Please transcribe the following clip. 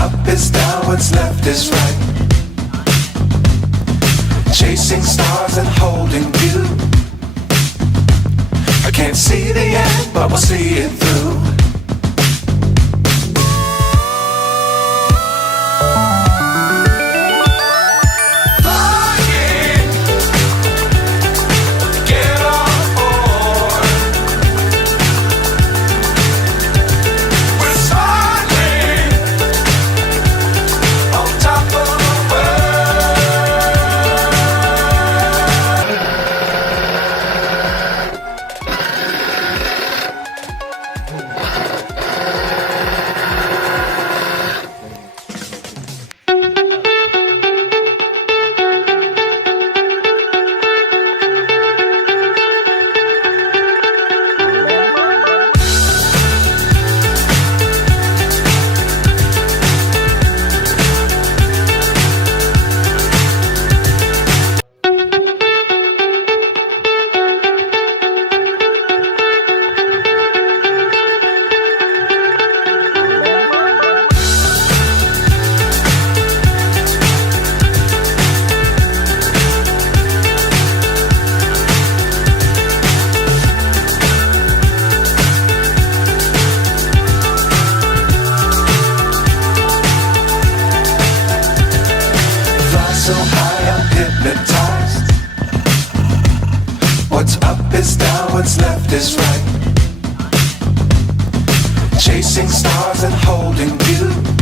up is down, what's left is right. Chasing stars and holding you. I can't see the end, but we'll see it through. So high, I'm hypnotized. What's up is down, what's left is right. Chasing stars and holding you.